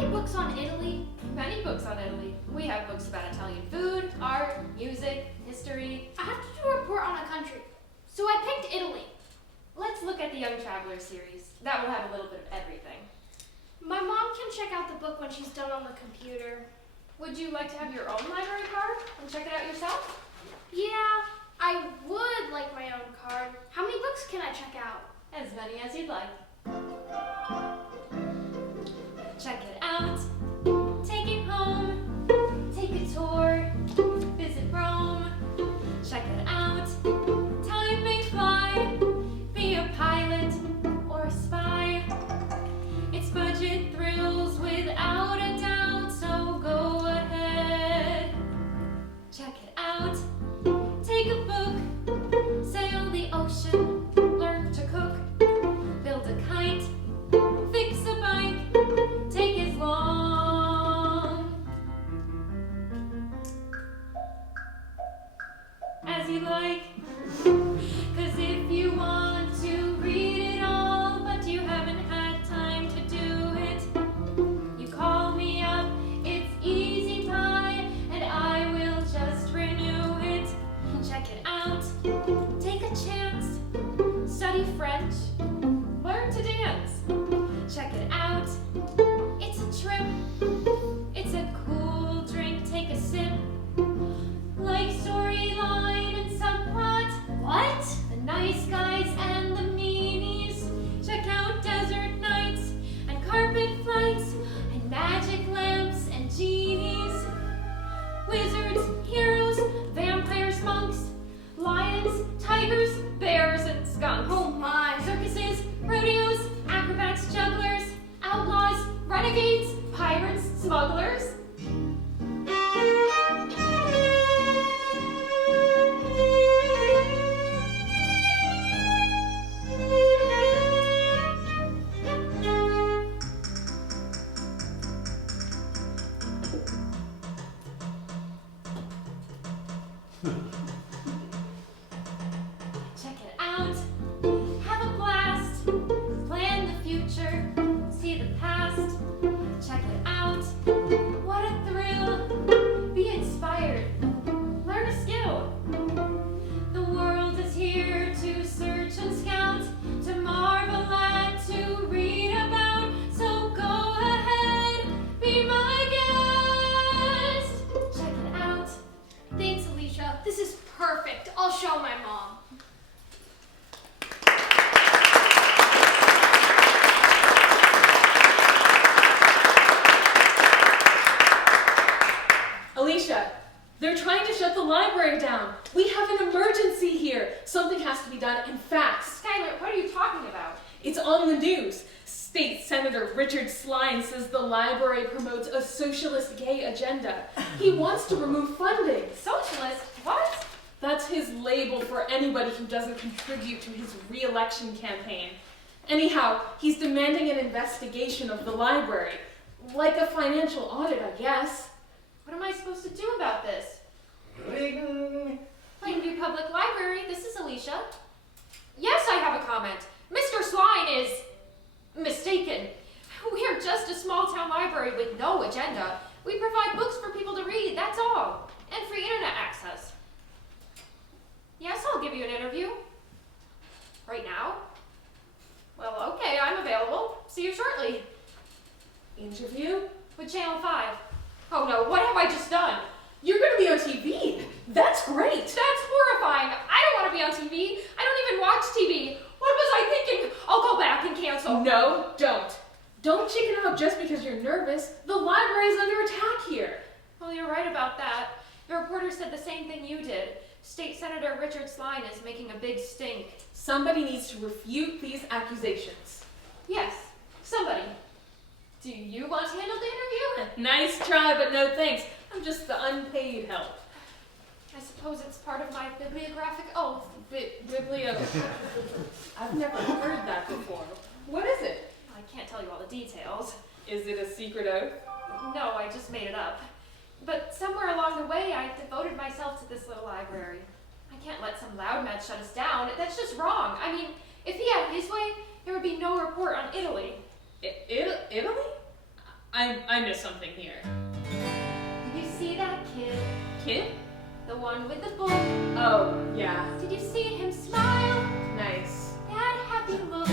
any books on Italy? Many books on Italy. We have books about Italian food, art, music, history. I have to do a report on a country, so I picked Italy. Let's look at the Young Traveler series. That will have a little bit of everything. My mom can check out the book when she's done on the computer. Would you like to have your own library card and check it out yourself? Yeah, I would like my own card. How many books can I check out? As many as you'd like. Check it out. Take it home. Take a tour. Visit Rome. Check it out. Time may fly. Be a pilot or a spy. It's budget thrills without a doubt, so go ahead. Check it out. Take a book. Sail the ocean. Learn to cook. Build a kite. Fix a bike. Take as long as you like. 'Cause if you want to read it all, but you haven't had time to do it, you call me up, it's easy pie, and I will just renew it. Check it out, take a chance, study French, learn to dance. Check it out, it's a trip, it's a cool drink, take a sip. Like storyline and subplot. What? The nice guys and the meanies. Check out desert nights and carpet flights and magic lamps and genies. Wizards, heroes, vampires, monks, lions, tigers, bears, and skunks. Oh my. Circuses, rodeos, acrobats, jugglers, outlaws, renegades, pirates, smugglers. Check it out, have a blast, plan the future, see the past. Check it out, what a thrill, be inspired, learn a skill. The world is here to search and scout, to marvel at, to read about. So go ahead, be my guest. Check it out. Thanks, Alicia. This is perfect. I'll show my mom. Alicia, they're trying to shut the library down. We have an emergency here. Something has to be done and fast. Skylar, what are you talking about? It's on the news. State Senator Richard Sline says the library promotes a socialist gay agenda. He wants to remove funding. Socialist? What? That's his label for anybody who doesn't contribute to his re-election campaign. Anyhow, he's demanding an investigation of the library. Like a financial audit, I guess. What am I supposed to do about this? Ring. Plainview Public Library, this is Alicia. Yes, I have a comment. Mr. Sline is mistaken. We are just a small town library with no agenda. We provide books for people to read, that's all. And free internet access. Yes, I'll give you an interview. Right now? Well, okay, I'm available. See you shortly. Interview? With Channel 5. Oh no, what have I just done? You're gonna be on TV. That's great. That's horrifying. I don't want to be on TV. I don't even watch TV. What was I thinking? I'll go back and cancel. No, don't. Don't chicken out just because you're nervous. The library's under attack here. Well, you're right about that. The reporter said the same thing you did. State Senator Richard Sline is making a big stink. Somebody needs to refute these accusations. Yes, somebody. Do you want to handle the interview? Nice try, but no thanks. I'm just the unpaid help. I suppose it's part of my bibliographic oath. Biblio. I've never heard that before. What is it? I can't tell you all the details. Is it a secret oath? No, I just made it up. But somewhere along the way, I devoted myself to this little library. I can't let some loudmouth shut us down. That's just wrong. I mean, if he had his way, there would be no report on Italy. Italy? I missed something here. Did you see that kid? Kid? The one with the book? Oh, yeah. Did you see him smile? Nice. That happy look.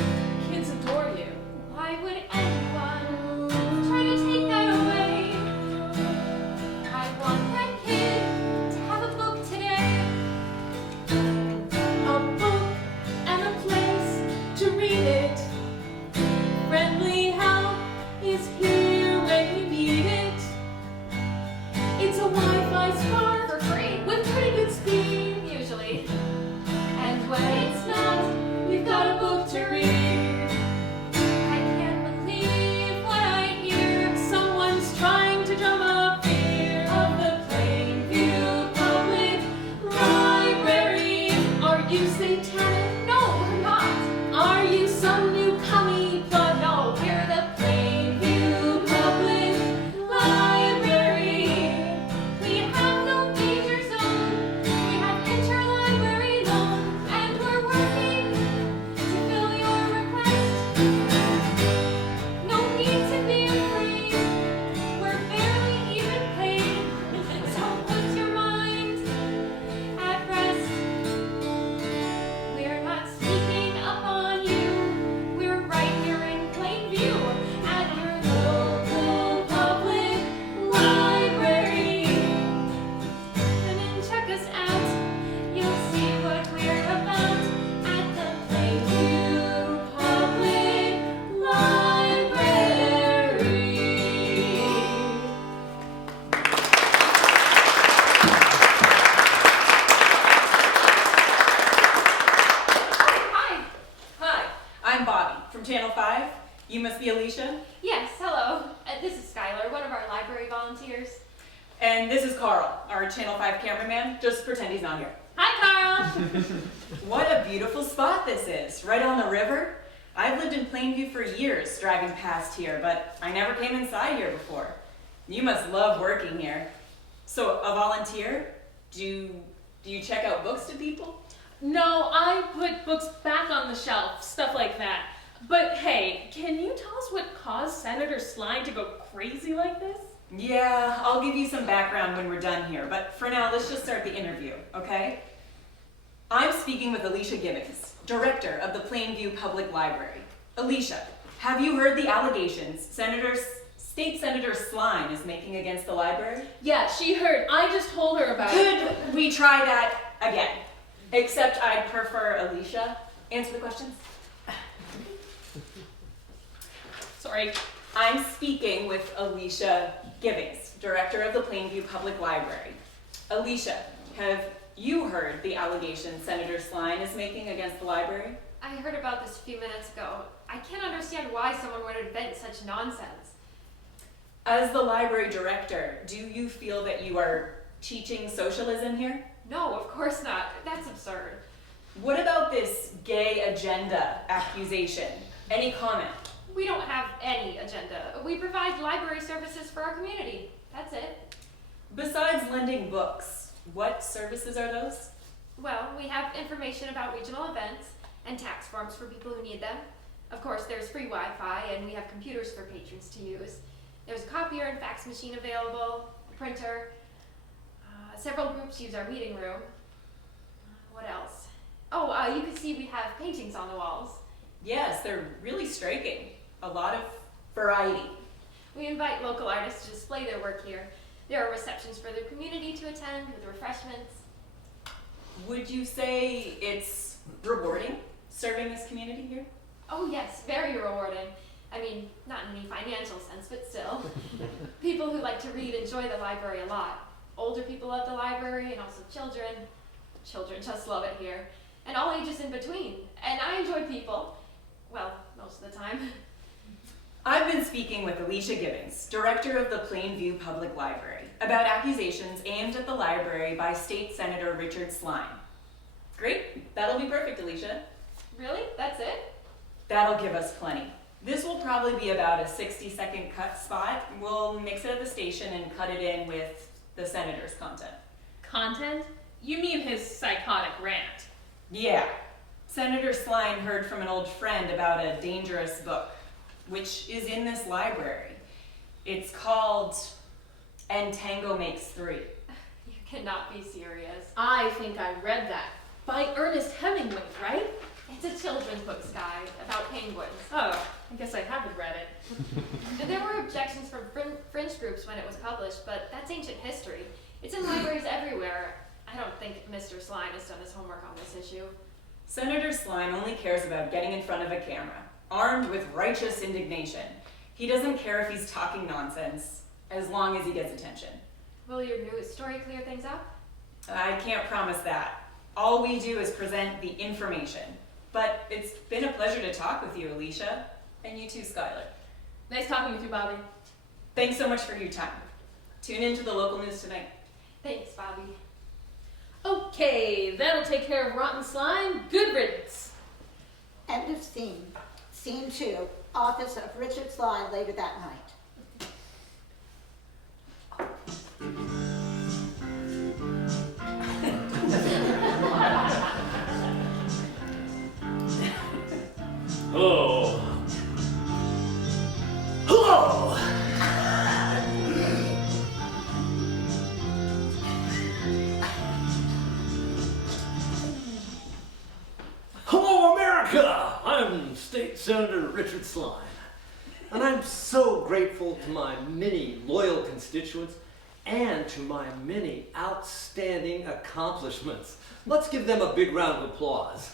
Kids adore you. Why would anyone try to take that away? I want that kid to have a book today. A book and a place to read it. Friendly help is here when you need it. It's a Wi-Fi smart For free, with pretty good speed. usually. And when it's not, You've got a book to read. I can't believe what I hear. Someone's trying to drum up fear of the Plainview Public Library. Are you satanic? No, we're not. Are you some new commie plug? No, we're the Plainview Public Library. We have no danger zone. We have interlibrary loan, and we're working to fill your request. No need to be afraid. We're barely even paid, so put your mind at rest. We're not sneaking up on you. We're right here in Plainview at your local public library. Come and check us out. You'll see what we're about at the Plainview Public Library. Hi. Hi, I'm Bobby from Channel 5. You must be Alicia. Yes, hello. This is Skylar, one of our library volunteers. And this is Carl, our Channel 5 cameraman. Just pretend he's not here. Hi, Carl. What a beautiful spot this is, right on the river. I've lived in Plainview for years, driving past here, but I never came inside here before. You must love working here. So, a volunteer? Do you check out books to people? No, I put books back on the shelf, stuff like that. But hey, can you tell us what caused Senator Sline to go crazy like this? Yeah, I'll give you some background when we're done here, but for now, let's just start the interview, okay? I'm speaking with Alicia Gibbons, director of the Plainview Public Library. Alicia, have you heard the allegations State Senator Sline is making against the library? Yeah, she heard. I just told her about it. Could we try that again? Except I'd prefer Alicia answer the questions. Sorry. I'm speaking with Alicia Gibbons, director of the Plainview Public Library. Alicia, have you heard the allegations Senator Sline is making against the library? I heard about this a few minutes ago. I can't understand why someone would invent such nonsense. As the library director, do you feel that you are teaching socialism here? No, of course not. That's absurd. What about this gay agenda accusation? Any comment? We don't have any agenda. We provide library services for our community. That's it. Besides lending books, what services are those? Well, we have information about regional events and tax forms for people who need them. Of course, there's free Wi-Fi, and we have computers for patrons to use. There's a copier and fax machine available, a printer. Several groups use our reading room. What else? Oh, you can see we have paintings on the walls. Yes, they're really striking. A lot of variety. We invite local artists to display their work here. There are receptions for the community to attend with refreshments. Would you say it's rewarding serving this community here? Oh yes, very rewarding. I mean, not in any financial sense, but still. People who like to read enjoy the library a lot. Older people love the library, and also children. Children just love it here. And all ages in between. And I enjoy people. Well, most of the time. I've been speaking with Alicia Gibbons, director of the Plainview Public Library, about accusations aimed at the library by State Senator Richard Sline. Great, that'll be perfect, Alicia. Really? That's it? That'll give us plenty. This will probably be about a 60-second cut spot. We'll mix it at the station and cut it in with the senator's content. Content? You mean his psychotic rant? Yeah. Senator Sline heard from an old friend about a dangerous book, which is in this library. It's called And Tango Makes Three. You cannot be serious. I think I read that. By Ernest Hemingway, right? It's a children's book, Sky, about penguins. Oh, I guess I haven't read it. And there were objections from fringe groups when it was published, but that's ancient history. It's in libraries everywhere. I don't think Mr. Sline has done his homework on this issue. Senator Sline only cares about getting in front of a camera, armed with righteous indignation. He doesn't care if he's talking nonsense, as long as he gets attention. Will your news story clear things up? I can't promise that. All we do is present the information. But it's been a pleasure to talk with you, Alicia. And you too, Skylar. Nice talking with you, Bobby. Thanks so much for your time. Tune in to the local news tonight. Thanks, Bobby. Okay, that'll take care of rotten slime. Good riddance. End of scene. Scene 2, office of Richard Sline later that night. Hello. Hello. Hello, America! I'm State Senator Richard Sline, and I'm so grateful to my many loyal constituents and to my many outstanding accomplishments. Let's give them a big round of applause.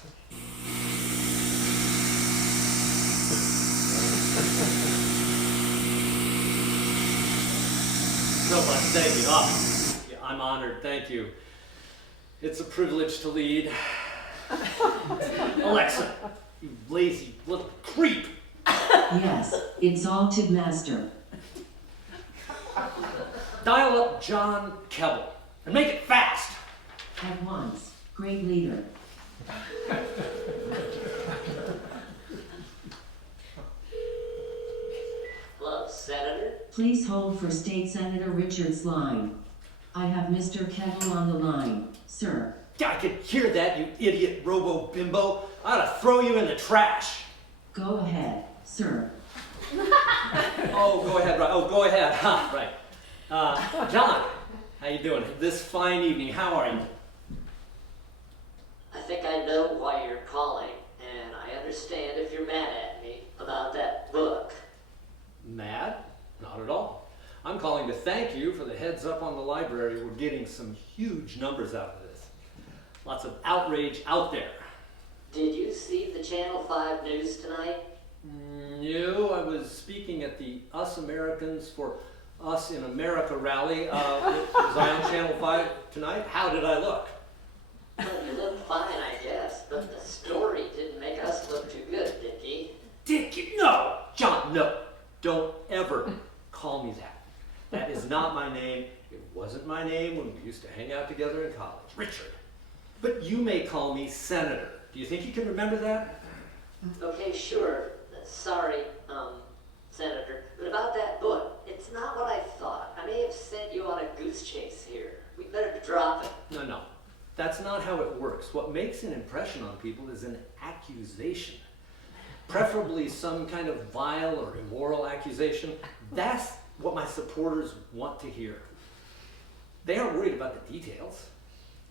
So much, thank you. Oh, yeah, I'm honored, thank you. It's a privilege to lead. Alexa, you lazy little creep. Yes, exalted master. Dial up John Keble and make it fast. At once, great leader. Hello, Senator. Please hold for State Senator Richard Sline. I have Mr. Kettle on the line, sir. I could hear that, you idiot robo-bimbo. I ought to throw you in the trash. Go ahead, sir. Oh, go ahead, right. Oh, go ahead. Huh, right. John, how you doing? This fine evening, how are you? I think I know why you're calling, and I understand if you're mad at me about that book. Mad? Not at all. I'm calling to thank you for the heads up on the library. We're getting some huge numbers out of this. Lots of outrage out there. Did you see the Channel 5 news tonight? No, I was speaking at the Us Americans for Us in America rally. Was I on Channel 5 tonight? How did I look? Well, you look fine, I guess, but the story didn't make us look too good, Dickie. Dickie? No! John, no. Don't ever call me that. That is not my name. It wasn't my name when we used to hang out together in college. Richard. But you may call me Senator. Do you think you can remember that? Okay, sure. Sorry, Senator, but about that book, it's not what I thought. I may have sent you on a goose chase here. We better drop it. No. That's not how it works. What makes an impression on people is an accusation. Preferably some kind of vile or immoral accusation. That's what my supporters want to hear. They aren't worried about the details.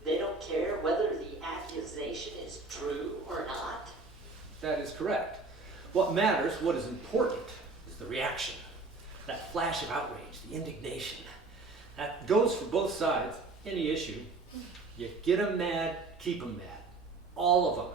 They don't care whether the accusation is true or not. That is correct. What matters, what is important, is the reaction. That flash of outrage, the indignation. That goes for both sides, any issue. You get them mad, keep them mad. All of them.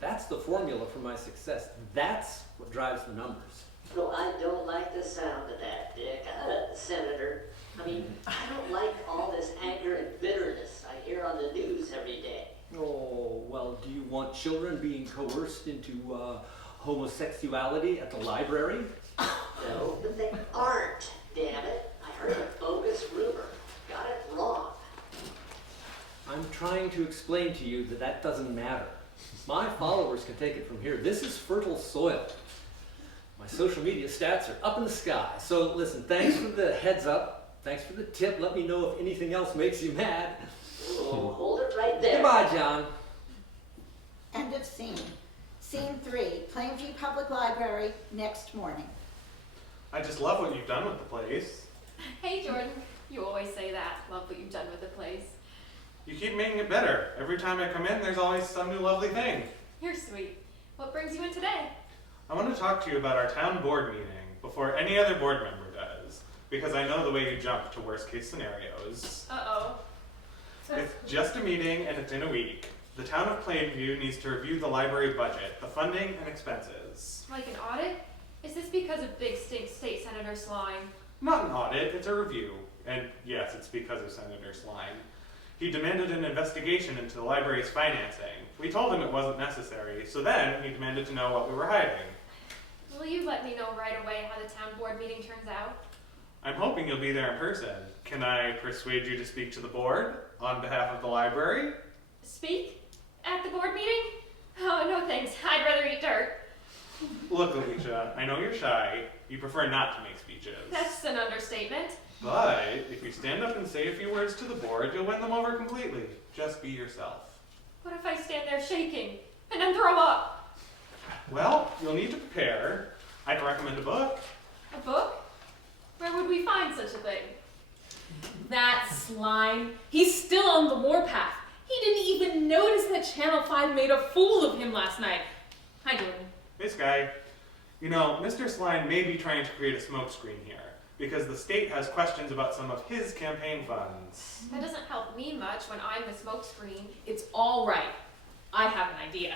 That's the formula for my success. That's what drives the numbers. No, I don't like the sound of that, Dick. Senator, I mean, I don't like all this anger and bitterness I hear on the news every day. Oh, well, do you want children being coerced into homosexuality at the library? No, but they aren't, damn it. I heard a bogus rumor. Got it wrong. I'm trying to explain to you that that doesn't matter. My followers can take it from here. This is fertile soil. My social media stats are up in the sky. So listen, thanks for the heads up. Thanks for the tip. Let me know if anything else makes you mad. Oh, hold it right there. Goodbye, John. End of scene. Scene 3, Plainview Public Library, next morning. I just love what you've done with the place. Hey, Jordan. You always say that. Love what you've done with the place. You keep making it better. Every time I come in, there's always some new lovely thing. You're sweet. What brings you in today? I want to talk to you about our town board meeting before any other board member does, because I know the way you jump to worst case scenarios. Uh-oh. It's just a meeting and it's in a week. The town of Plainview needs to review the library budget, the funding and expenses. Like an audit? Is this because of big state Senator Slime? Not an audit, it's a review. And yes, it's because of Senator Slime. He demanded an investigation into the library's financing. We told him it wasn't necessary, so then he demanded to know what we were hiding. Will you let me know right away how the town board meeting turns out? I'm hoping you'll be there in person. Can I persuade you to speak to the board on behalf of the library? Speak? At the board meeting? Oh, no thanks. I'd rather eat dirt. Look, Alicia, I know you're shy. You prefer not to make speeches. That's an understatement. But if you stand up and say a few words to the board, you'll win them over completely. Just be yourself. What if I stand there shaking and then throw up? Well, you'll need to prepare. I'd recommend a book. A book? Where would we find such a thing? That Slime. He's still on the warpath. He didn't even notice that Channel 5 made a fool of him last night. Hi, Jordan. Hey, Sky. You know, Mr. Slime may be trying to create a smokescreen here, because the state has questions about some of his campaign funds. That doesn't help me much when I'm the smokescreen. It's all right. I have an idea.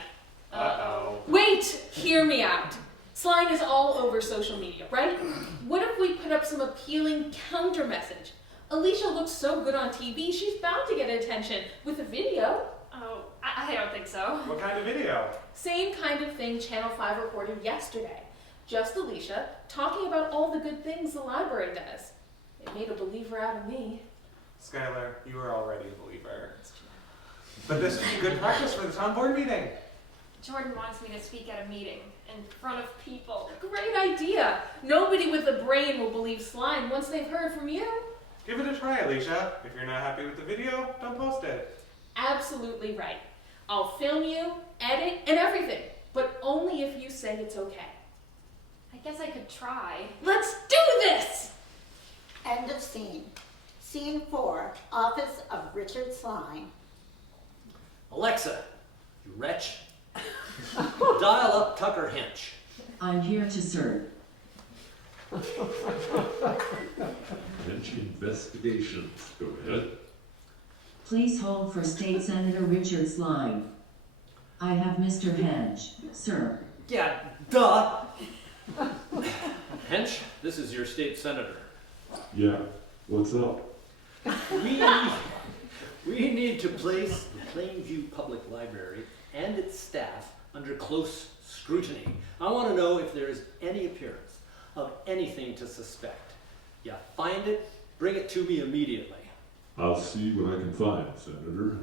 Uh-oh. Wait! Hear me out. Slime is all over social media, right? What if we put up some appealing counter message? Alicia looks so good on TV, she's bound to get attention with a video. Oh, I don't think so. What kind of video? Same kind of thing Channel 5 reported yesterday. Just Alicia talking about all the good things the library does. It made a believer out of me. Skylar, you are already a believer. But this would be good practice for the town board meeting. Jordan wants me to speak at a meeting in front of people. Great idea. Nobody with a brain will believe Slime once they've heard from you. Give it a try, Alicia. If you're not happy with the video, don't post it. Absolutely right. I'll film you, edit, and everything, but only if you say it's okay. I guess I could try. Let's do this! End of scene. Scene 4, office of Richard Slime. Alexa, you wretch. Dial up Tucker Hench. I'm here to serve. Hench investigations. Go ahead. Please hold for State Senator Richard Slime. I have Mr. Hench, sir. Yeah, duh. Hench, this is your state senator. Yeah, what's up? We need to place the Plainview Public Library and its staff under close scrutiny. I want to know if there is any appearance of anything to suspect. You find it, bring it to me immediately. I'll see what I can find, Senator.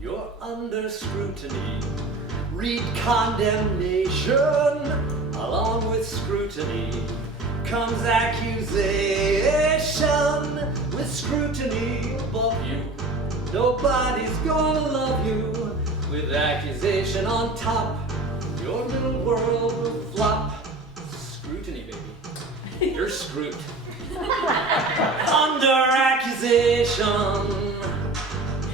You're under scrutiny. Read condemnation. Along with scrutiny comes accusation. With scrutiny above you, nobody's gonna love you. With accusation on top, your little world will flop. Scrutiny, baby. You're screwed. Under accusation,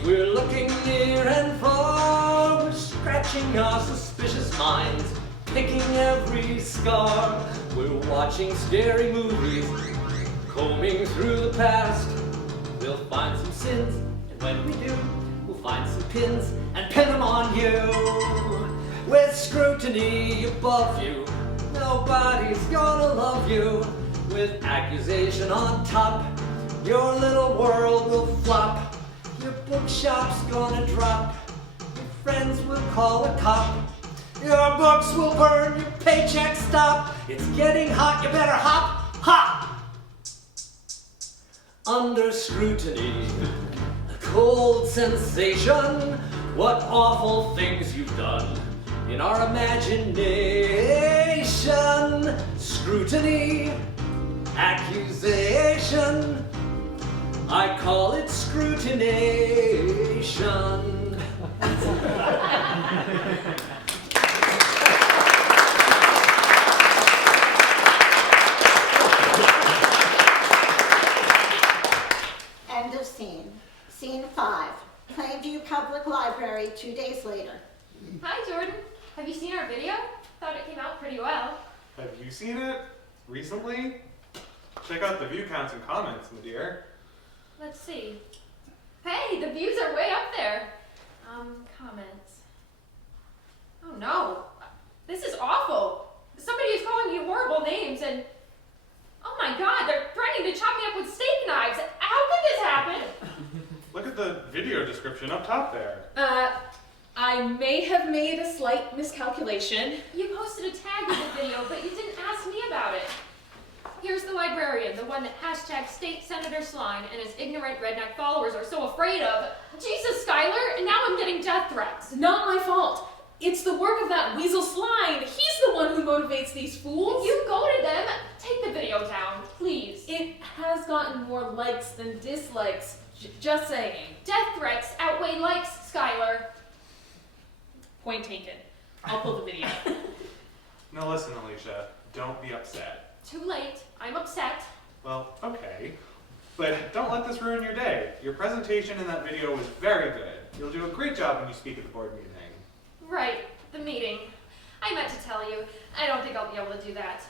we're looking near and far. We're scratching our suspicious minds, picking every scar. We're watching scary movies, combing through the past. We'll find some sins, and when we do, we'll find some pins and pin them on you. With scrutiny above you, nobody's gonna love you. With accusation on top, your little world will flop. Your bookshop's gonna drop. Your friends will call a cop. Your books will burn, your paycheck stop. It's getting hot, you better hop, hop. Under scrutiny, a cold sensation. What awful things you've done in our imagination. Scrutiny, accusation, I call it scrutination. Have you seen our video? Thought it came out pretty well. Have you seen it? Recently? Check out the view counts and comments, my dear. Let's see. Hey, the views are way up there. Comments. Oh no, this is awful. Somebody is calling me horrible names and, oh my God, they're threatening to chop me up with steak knives. How could this happen? Look at the video description up top there. I may have made a slight miscalculation. You posted a tag with the video, but you didn't ask me about it. Here's the librarian, the one that hashtag State Senator Sline and his ignorant redneck followers are so afraid of. Jesus, Skylar, and now I'm getting death threats. Not my fault. It's the work of that weasel Sline. He's the one who motivates these fools. If you goaded them, take the video down, please. It has gotten more likes than dislikes. Just saying. Death threats outweigh likes, Skylar. Point taken. I'll pull the video. Now listen, Alicia, don't be upset. Too late. I'm upset. Well, okay. But don't let this ruin your day. Your presentation in that video was very good. You'll do a great job when you speak at the board meeting. Right, the meeting. I meant to tell you. I don't think I'll be able to do that.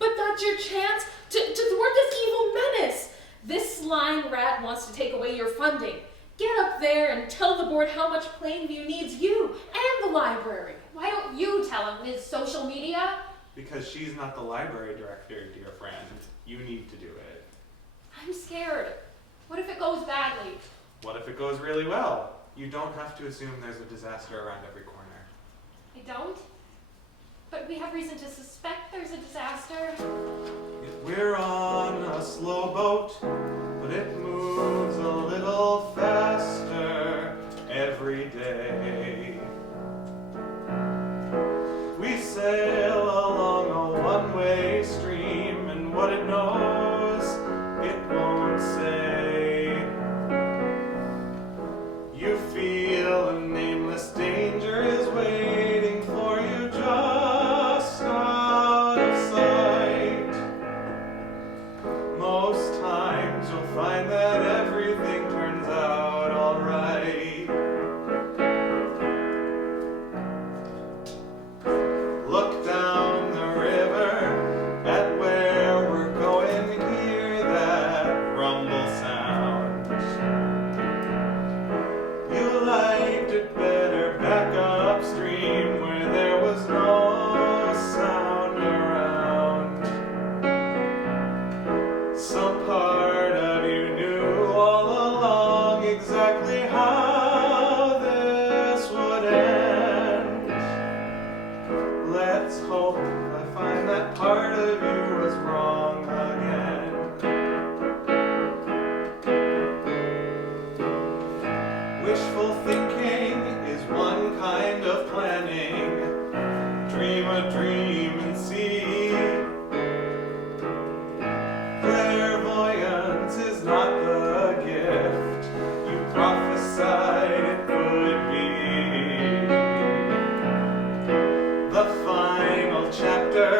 But that's your chance to thwart this evil menace. This slime rat wants to take away your funding. Get up there and tell the board how much Plainview needs you and the library. Why don't you tell him, Ms. Social Media? Because she's not the library director, dear friend. You need to do it. I'm scared. What if it goes badly? What if it goes really well? You don't have to assume there's a disaster around every corner. I don't? But we have reason to suspect there's a disaster. We're on a slow boat, but it moves a little faster every day. We sail along a one-way stream, and what it knows, it won't say. You feel a nameless danger is waiting for you just out of sight. Most times you'll find that everything turns out alright. Look down the river at where we're going, hear that rumble sound. You liked it better back upstream where there was no sound around. Some part of you knew all along exactly how this would end. Let's hope I find that part of you was wrong again. Wishful thinking is one kind of planning. Dream a dream and see. Clairvoyance is not the gift you prophesied it would be. The final chapter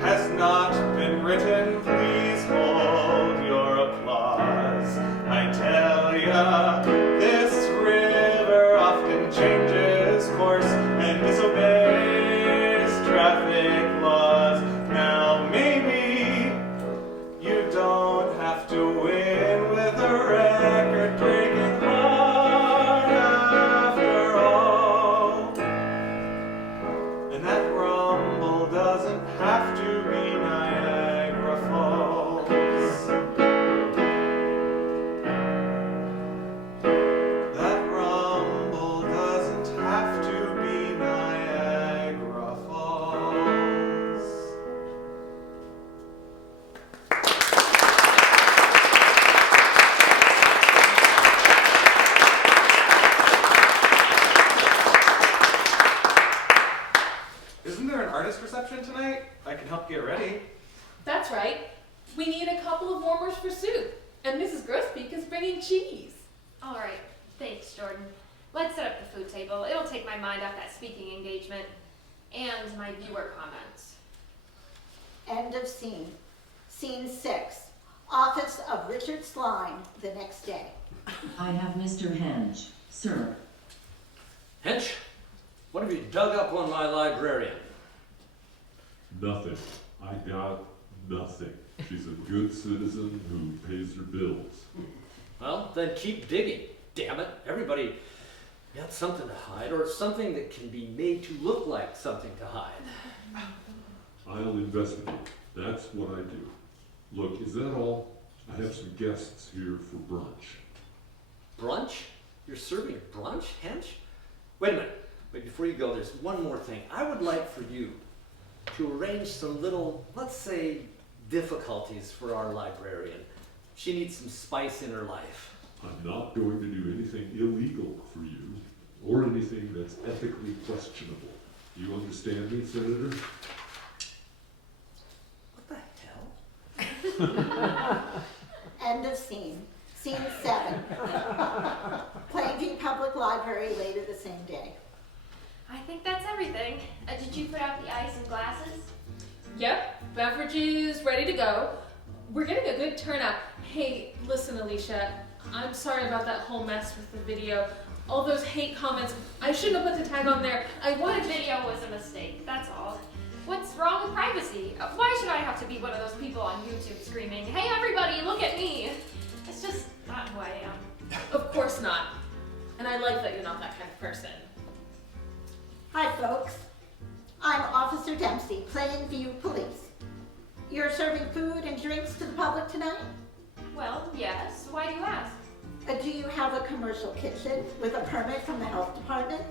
has not been written. Please hold your applause. I tell ya, this river often changes course and disobeys traffic laws. Now maybe you don't have to win with a record-breaking heart after all. And that rumble doesn't have to be Niagara Falls. That rumble doesn't have to be Niagara Falls. Isn't there an artist reception tonight? I can help get ready. That's right. We need a couple of warmers for soup. And Mrs. Grosbeak is bringing cheese. All right, thanks, Jordan. Let's set up the food table. It'll take my mind off that speaking engagement and my viewer comments. End of scene. Scene 6. Office of Richard Sline the next day. I have Mr. Henge, sir. Hench, What have you dug up on my librarian? Nothing. I got nothing. She's a good citizen who pays her bills. Well, then keep digging. Damn it. Everybody got something to hide, or something that can be made to look like something to hide. I'll investigate. That's what I do. Look, is that all? I have some guests here for brunch. Brunch? You're serving brunch, Hench? Wait a minute. Wait, before you go, there's one more thing. I would like for you to arrange some little, let's say, difficulties for our librarian. She needs some spice in her life. I'm not going to do anything illegal for you, or anything that's ethically questionable. You understand me, Senator? What the hell? End of scene. Scene 7. Plainview Public Library later the same day. I think that's everything. Did you put out the ice and glasses? Yep, beverages ready to go. We're getting a good turnout. Hey, listen, Alicia, I'm sorry about that whole mess with the video. All those hate comments, I shouldn't have put the tag on there. The video was a mistake, that's all. What's wrong with privacy? Why should I have to be one of those people on YouTube screaming, "Hey everybody, look at me"? It's just not who I am. Of course not. And I like that you're not that kind of person. Hi, folks. I'm Officer Dempsey, Plainview Police. You're serving food and drinks to the public tonight? Well, yes. Why do you ask? Do you have a commercial kitchen with a permit from the health department?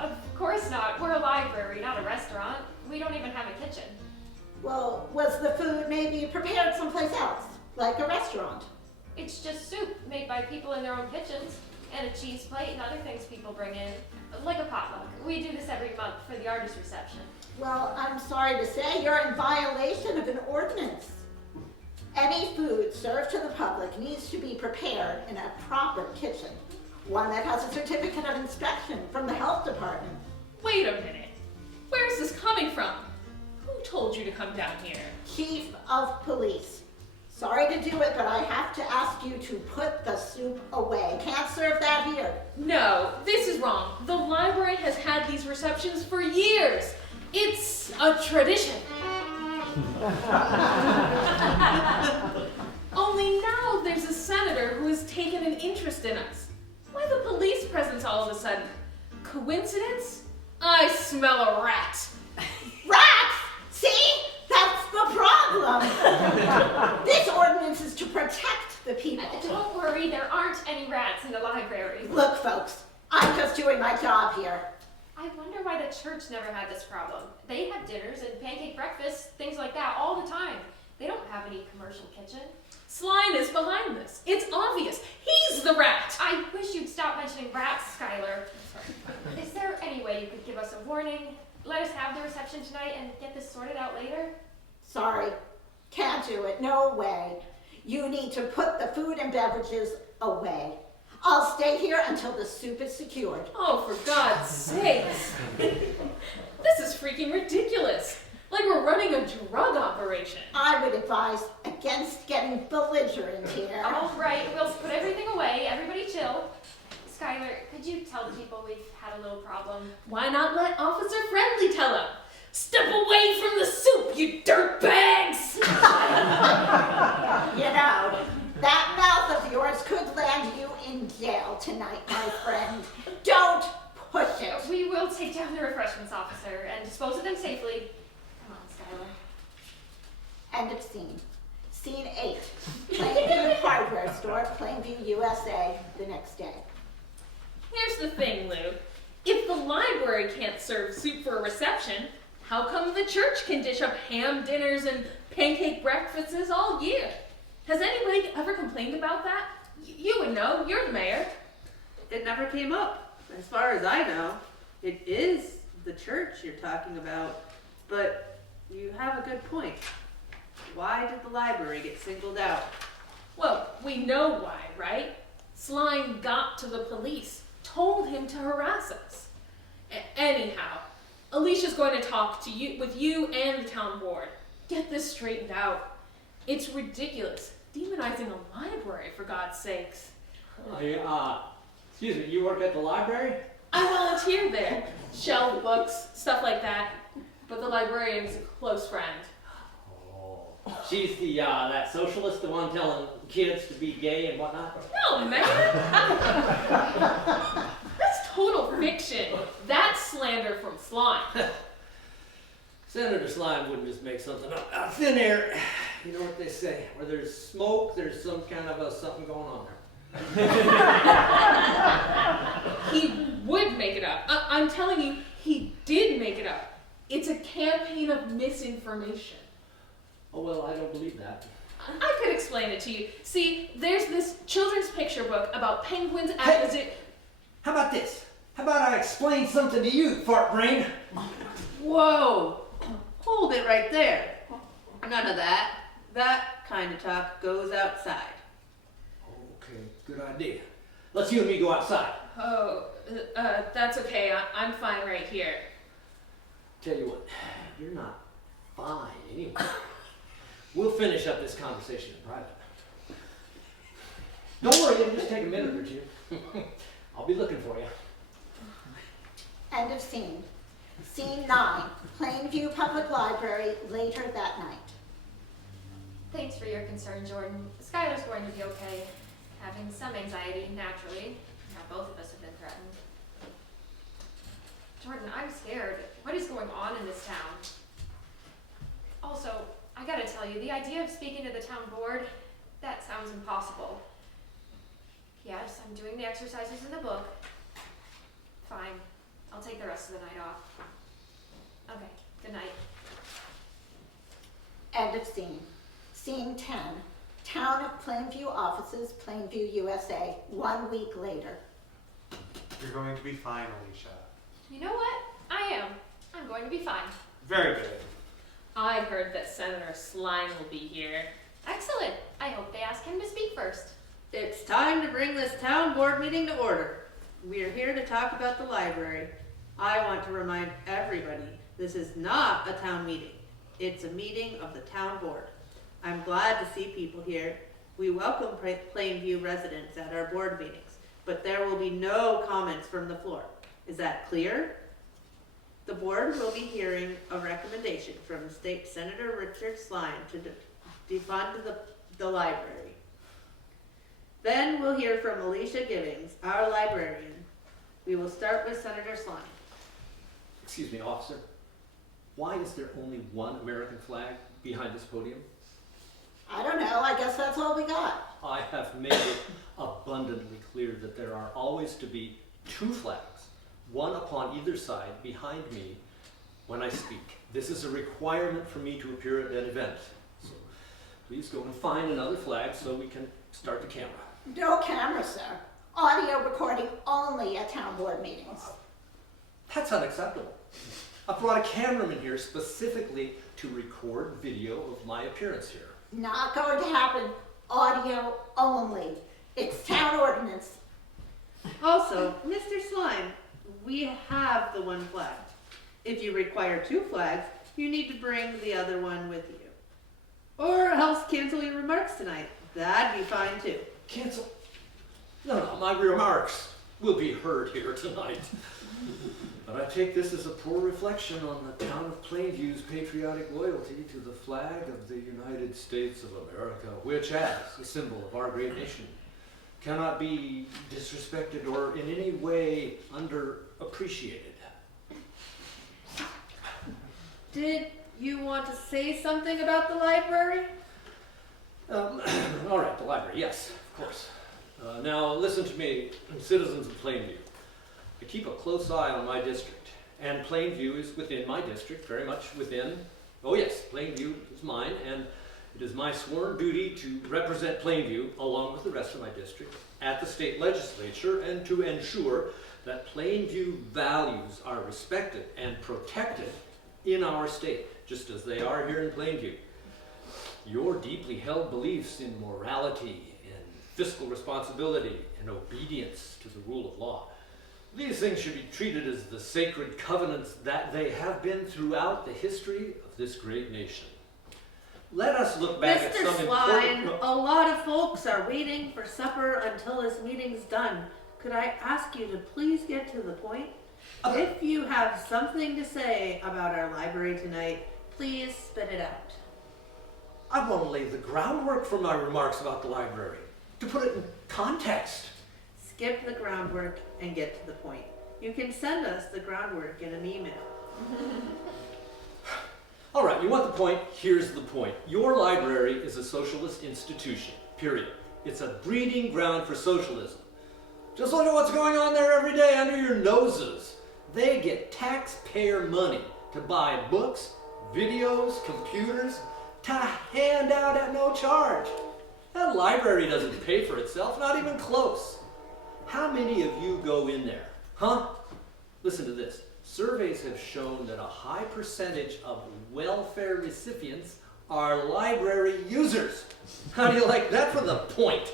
Of course not. We're a library, not a restaurant. We don't even have a kitchen. Well, was the food maybe prepared someplace else, like a restaurant? It's just soup made by people in their own kitchens, and a cheese plate and other things people bring in, like a potluck. We do this every month for the artist reception. Well, I'm sorry to say you're in violation of an ordinance. Any food served to the public needs to be prepared in a proper kitchen, one that has a certificate of inspection from the health department. Wait a minute. Where's this coming from? Who told you to come down here? Chief of Police. Sorry to do it, but I have to ask you to put the soup away. Can't serve that here. No, this is wrong. The library has had these receptions for years. It's a tradition. Only now there's a senator who has taken an interest in us. Why the police presence all of a sudden? Coincidence? I smell a rat. Rats! See? That's the problem. This ordinance is to protect the people. Don't worry, there aren't any rats in the library. Look, folks, I'm just doing my job here. I wonder why the church never had this problem. They have dinners and pancake breakfasts, things like that, all the time. They don't have any commercial kitchen. Sline is behind this. It's obvious. He's the rat. I wish you'd stop mentioning rats, Skylar. Is there any way you could give us a warning? Let us have the reception tonight and get this sorted out later? Sorry, can't do it, no way. You need to put the food and beverages away. I'll stay here until the soup is secured. Oh, for God's sakes. This is freaking ridiculous. Like we're running a drug operation. I would advise against getting belligerent here. All right, we'll put everything away. Everybody chill. Skylar, could you tell the people we've had a little problem? Why not let Officer Friendly tell him? Step away from the soup, you dirtbags! You know, that mouth of yours could land you in jail tonight, my friend. Don't push it. We will take down the refreshments, officer, and dispose of them safely. Come on, Skylar. End of scene. Scene 8. Plainview Hardware Store, Plainview, USA, the next day. Here's the thing, Lou. If the library can't serve soup for a reception, how come the church can dish up ham dinners and pancake breakfasts all year? Has anybody ever complained about that? You would know. You're the mayor. It never came up, as far as I know. It is the church you're talking about, but you have a good point. Why did the library get singled out? Well, we know why, right? Slime got to the police, told him to harass us. Anyhow, Alicia's going to talk to you with you and the town board. Get this straightened out. It's ridiculous, demonizing a library, for God's sakes. Excuse me, you work at the library? I volunteered there. Shelf books, stuff like that. But the librarian is a close friend. Oh, she's the that socialist, the one telling kids to be gay and whatnot. No, man. That's total fiction. That's slander from Slime. Senator Slime wouldn't just make something up out of thin air. You know what they say, where there's smoke, there's some kind of something going on there. He would make it up. I'm telling you, he did make it up. It's a campaign of misinformation. Oh, well, I don't believe that. I could explain it to you. See, there's this children's picture book about penguins at the zoo. How about this? How about I explain something to you, fart brain? Whoa! Hold it right there. None of that. That kind of talk goes outside. Okay, good idea. Let's you and me go outside. Oh, that's okay. I'm fine right here. Tell you what, you're not fine anyway. We'll finish up this conversation in private. Don't worry, it'll just take a minute or two. I'll be looking for you. End of scene. Scene 9, Plainview Public Library, later that night. Thanks for your concern, Jordan. Skylar's going to be okay. Having some anxiety, naturally. Now both of us have been threatened. Jordan, I'm scared. What is going on in this town? Also, I gotta tell you, the idea of speaking to the town board, that sounds impossible. Yes, I'm doing the exercises in the book. Fine. I'll take the rest of the night off. Okay, good night. End of scene. Scene 10, Town of Plainview offices, Plainview, USA, 1 week later. You're going to be fine, Alicia. You know what? I am. I'm going to be fine. Very good. I heard that Senator Slime will be here. Excellent. I hope they ask him to speak first. It's time to bring this town board meeting to order. We are here to talk about the library. I want to remind everybody, this is not a town meeting. It's a meeting of the town board. I'm glad to see people here. We welcome Plainview residents at our board meetings, but there will be no comments from the floor. Is that clear? The board will be hearing a recommendation from State Senator Richard Slime to defund the library. Then we'll hear from Alicia Gibbings, our librarian. We will start with Senator Slime. Excuse me, officer. Why is there only one American flag behind this podium? I don't know, I guess that's all we got. I have made it abundantly clear that there are always to be 2 flags, one upon either side behind me when I speak. This is a requirement for me to appear at an event. So please go and find another flag so we can start the camera. No camera, sir. Audio recording only at town board meetings. That's unacceptable. I brought a cameraman here specifically to record video of my appearance here. Not going to happen. Audio only. It's town ordinance. Also, Mr. Slime, we have the 1 flag. If you require 2 flags, you need to bring the other one with you. Or else cancel your remarks tonight. That'd be fine too. Cancel? No, my remarks will be heard here tonight. But I take this as a poor reflection on the town of Plainview's patriotic loyalty to the flag of the United States of America, which, as a symbol of our great nation, cannot be disrespected or in any way underappreciated. Did you want to say something about the library? All right, the library, yes, of course. Now listen to me, citizens of Plainview. I keep a close eye on my district, and Plainview is within my district, very much within. Oh yes, Plainview is mine, and it is my sworn duty to represent Plainview, along with the rest of my district, at the state legislature, and to ensure that Plainview values are respected and protected in our state, just as they are here in Plainview. Your deeply held beliefs in morality, in fiscal responsibility, and obedience to the rule of law, these things should be treated as the sacred covenants that they have been throughout the history of this great nation. Let us look back at some Mr. Slime, important... a lot of folks are waiting for supper until this meeting's done. could I ask you to please get to the point? If you have something to say about our library tonight, please spit it out. I want to lay the groundwork for my remarks about the library, to put it in context. Skip the groundwork and get to the point. You can send us the groundwork in an email. All right, you want the point? Here's the point. Your library is a socialist institution, period. It's a breeding ground for socialism. Just look at what's going on there every day under your noses. They get taxpayer money to buy books, videos, computers, to hand out at no charge. That library doesn't pay for itself, not even close. How many of you go in there? Huh? Listen to this. Surveys have shown that a high percentage of welfare recipients are library users. How do you like that for the point?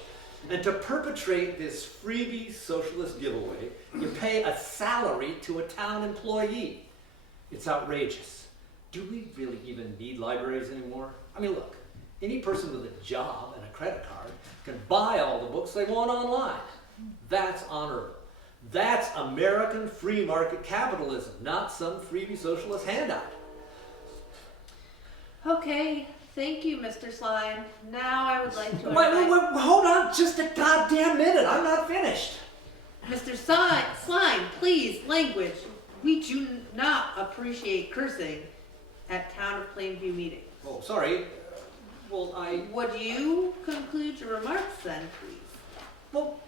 And to perpetrate this freebie socialist giveaway, you pay a salary to a town employee. It's outrageous. Do we really even need libraries anymore? I mean, look, any person with a job and a credit card can buy all the books they want online. That's honorable. That's American free market capitalism, not some freebie socialist handout. Okay, thank you, Mr. Slime. Now I would like to Wait, hold on just a goddamn minute. I'm not finished. Mr. Slime, please, language. We do not appreciate cursing at Town of Plainview meetings. Oh, sorry. Would you conclude your remarks then, please? Well,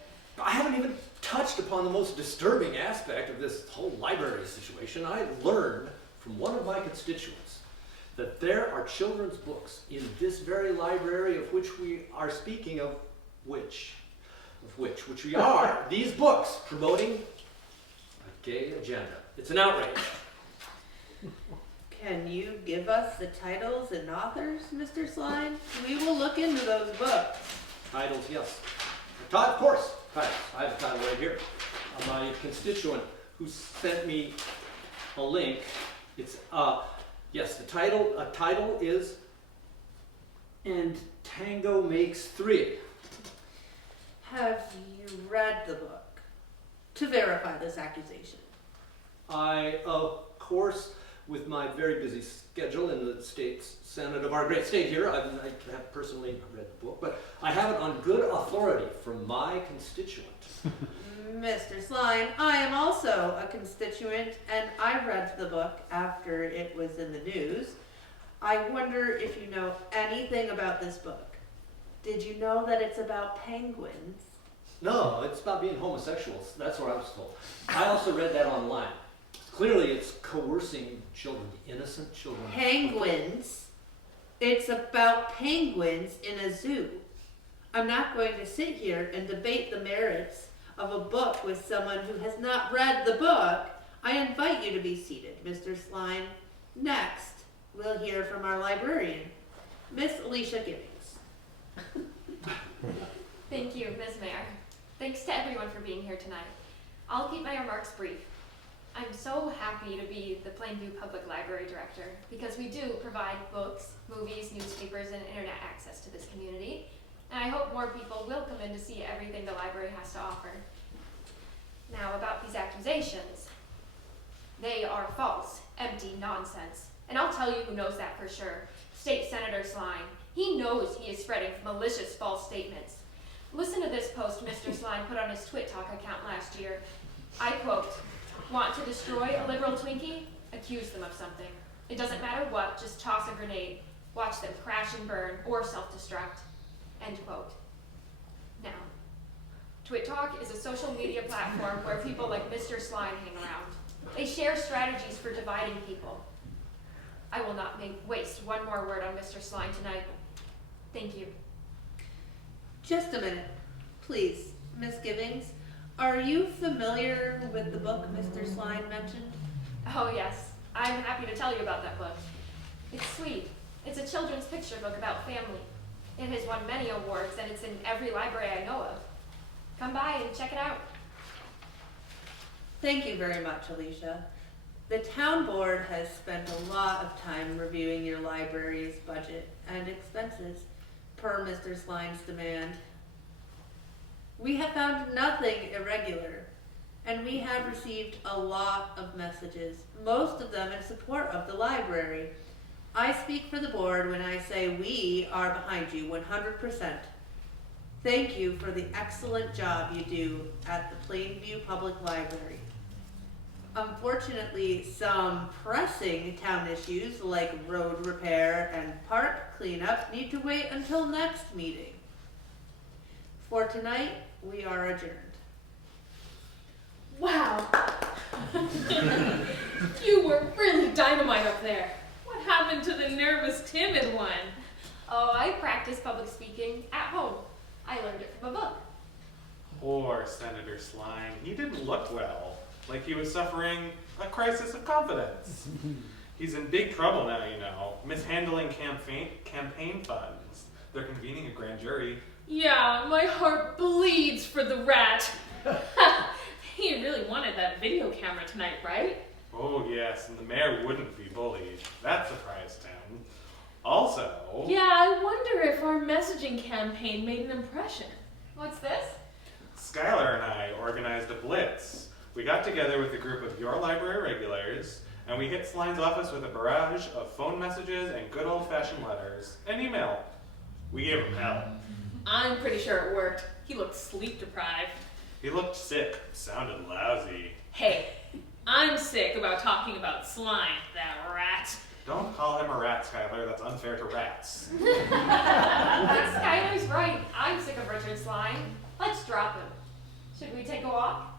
I haven't even touched upon the most disturbing aspect of this whole library situation. I learned from one of my constituents that there are children's books in this very library of which we are speaking which we are, these books promoting a gay agenda. It's an outrage. Can you give us the titles and authors, Mr. Slime? We will look into those books. Titles, yes. Of course, titles. I have a title right here. My constituent who sent me a link. It's yes, the title is "And Tango Makes Three." Have you read the book to verify this accusation? I, of course, with my very busy schedule in the States Senate of our great state here, I have personally read the book, but I have it on good authority from my constituent. Mr. Slime, I am also a constituent, and I read the book after it was in the news. I wonder if you know anything about this book. Did you know that it's about penguins? No, it's about being homosexuals. That's what I was told. I also read that online. Clearly, it's coercing children, innocent children. Penguins? It's about penguins in a zoo. I'm not going to sit here and debate the merits of a book with someone who has not read the book. I invite you to be seated, Mr. Slime. Next, we'll hear from our librarian, Miss Alicia Gibbings. Thank you, Ms. Mayor. Thanks to everyone for being here tonight. I'll keep my remarks brief. I'm so happy to be the Plainview Public Library Director because we do provide books, movies, newspapers, and internet access to this community. And I hope more people will come in to see everything the library has to offer. Now, about these accusations. They are false, empty nonsense. And I'll tell you who knows that for sure. State Senator Slime. He knows he is spreading malicious false statements. Listen to this post Mr. Slime put on his TwitTalk account last year. I quote, "Want to destroy a liberal Twinkie? Accuse them of something. It doesn't matter what, just toss a grenade. Watch them crash and burn or self-destruct." End quote. Now, TwitTalk is a social media platform where people like Mr. Slime hang around. They share strategies for dividing people. I will not waste one more word on Mr. Slime tonight. Thank you. Just a minute, please, Miss Gibbings. Are you familiar with the book Mr. Slime mentioned? Oh yes, I'm happy to tell you about that book. It's sweet. It's a children's picture book about family. It has won many awards and it's in every library I know of. Come by and check it out. Thank you very much, Alicia. The town board has spent a lot of time reviewing your library's budget and expenses per Mr. Slime's demand. We have found nothing irregular, and we have received a lot of messages, most of them in support of the library. I speak for the board when I say we are behind you 100%. Thank you for the excellent job you do at the Plainview Public Library. Unfortunately, some pressing town issues like road repair and park cleanup need to wait until next meeting. For tonight, we are adjourned. Wow. You were really dynamite up there. What happened to the nervous, timid one? Oh, I practice public speaking at home. I learned it from a book. Poor Senator Slime. He didn't look well. Like he was suffering a crisis of confidence. He's in big trouble now, you know. Mishandling campaign funds. They're convening a grand jury. Yeah, my heart bleeds for the rat. He really wanted that video camera tonight, right? Oh yes, and the mayor wouldn't be bullied. That surprised him. Also... Yeah, I wonder if our messaging campaign made an impression. What's this? Skylar and I organized a blitz. We got together with a group of your library regulars, and we hit Slime's office with a barrage of phone messages and good old-fashioned letters and email. We gave him hell. I'm pretty sure it worked. He looked sleep-deprived. He looked sick, sounded lousy. Hey, I'm sick about talking about Slime, that rat. Don't call him a rat, Skylar. That's unfair to rats. But Skylar's right. I'm sick of Richard Slime. Let's drop him. Should we take a walk?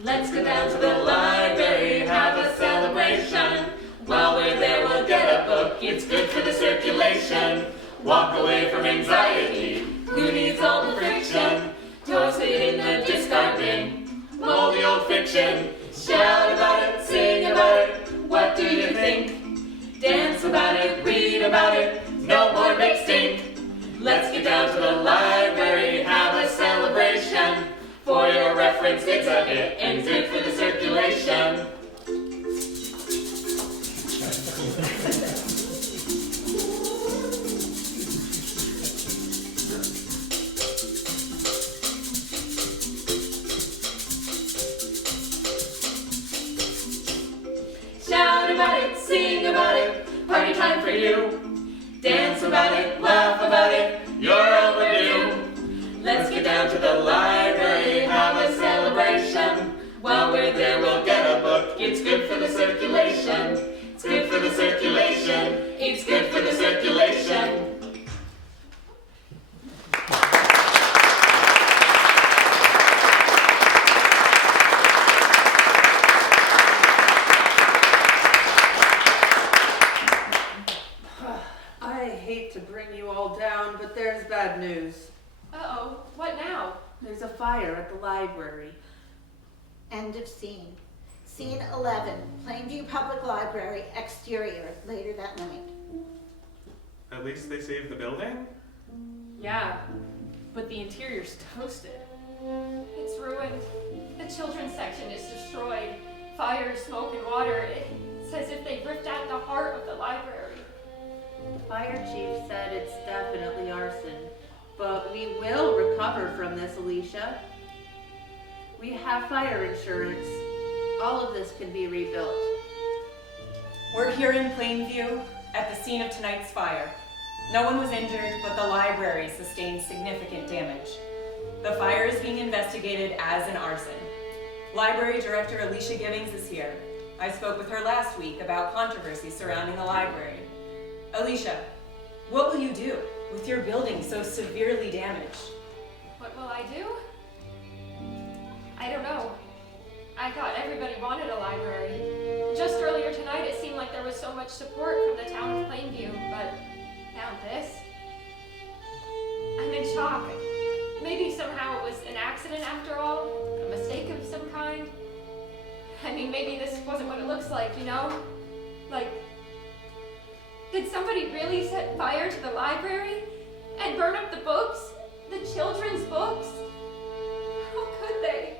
Let's go down to the library, have a celebration. While we're there, we'll get a book. It's good for the circulation. Walk away from anxiety. Who needs all the friction? Toss it in the discard bin. Moldy old fiction. Shout about it, sing about it. What do you think? Dance about it, read about it. No more big stink. Let's get down to the library, have a celebration. For your reference, it's a hit and good for the circulation. Shout about it, sing about it, party time for you. Dance about it, laugh about it, you're overdue. Let's get down to the library, have a celebration. While we're there, we'll get a book. It's good for the circulation. It's good for the circulation. It's good for the circulation. I hate to bring you all down, but there's bad news. Uh-oh. What now? There's a fire at the library. End of scene. Scene 11, Plainview Public Library, exterior, later that night. At least they saved the building? Yeah, but the interior's toasted. It's ruined. The children's section is destroyed. Fire, smoke, and water. It's as if they ripped out the heart of the library. The fire chief said it's definitely arson, but we will recover from this, Alicia. We have fire insurance. All of this can be rebuilt. We're here in Plainview at the scene of tonight's fire. No one was injured, but the library sustained significant damage. The fire is being investigated as an arson. Library Director Alicia Gibbings is here. I spoke with her last week about controversy surrounding the library. Alicia, what will you do with your building so severely damaged? What will I do? I don't know. I thought everybody wanted a library. Just earlier tonight, it seemed like there was so much support from the town of Plainview, but now this. I'm in shock. Maybe somehow it was an accident after all, a mistake of some kind. I mean, maybe this wasn't what it looks like, you know? Like, did somebody really set fire to the library and burn up the books? The children's books? How could they?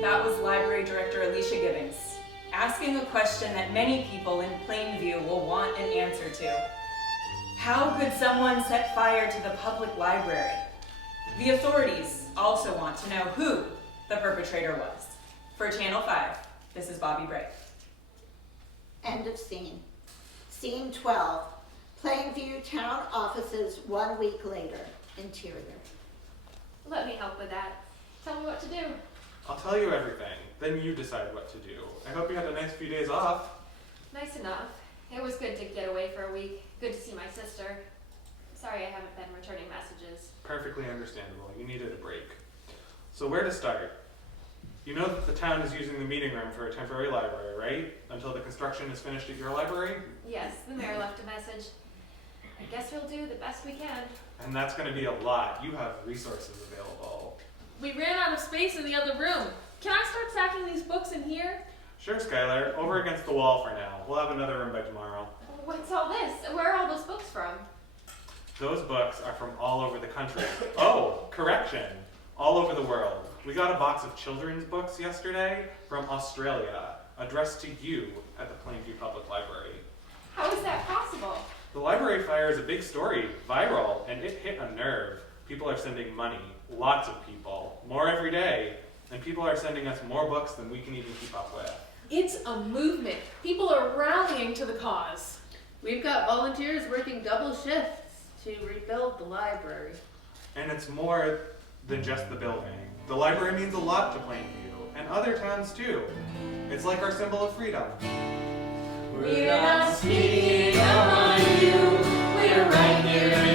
That was Library Director Alicia Gibbings, asking a question that many people in Plainview will want an answer to. How could someone set fire to the public library? The authorities also want to know who the perpetrator was. For Channel 5, this is Bobby Bray. End of scene. Scene 12. Plainview town offices 1 week later. Interior. Let me help with that. Tell me what to do. I'll tell you everything, then you decide what to do. I hope you had a nice few days off. Nice enough. It was good to get away for a week. Good to see my sister. Sorry I haven't been returning messages. Perfectly understandable. You needed a break. So where to start? You know that the town is using the meeting room for a temporary library, right? Until the construction is finished at your library? Yes, the mayor left a message. I guess we'll do the best we can. And that's going to be a lot. You have resources available. We ran out of space in the other room. Can I start stacking these books in here? Sure, Skylar. Over against the wall for now. We'll have another room by tomorrow. What's all this? Where are all those books from? Those books are from all over the country. Oh, correction. All over the world. We got a box of children's books yesterday from Australia, addressed to you at the Plainview Public Library. How is that possible? The library fire is a big story, viral, and it hit a nerve. People are sending money, lots of people, more every day, and people are sending us more books than we can even keep up with. It's a movement. People are rallying to the cause. We've got volunteers working double shifts to rebuild the library. And it's more than just the building. The library means a lot to Plainview, and other towns too. It's like our symbol of freedom. We're not speaking on you, we're right here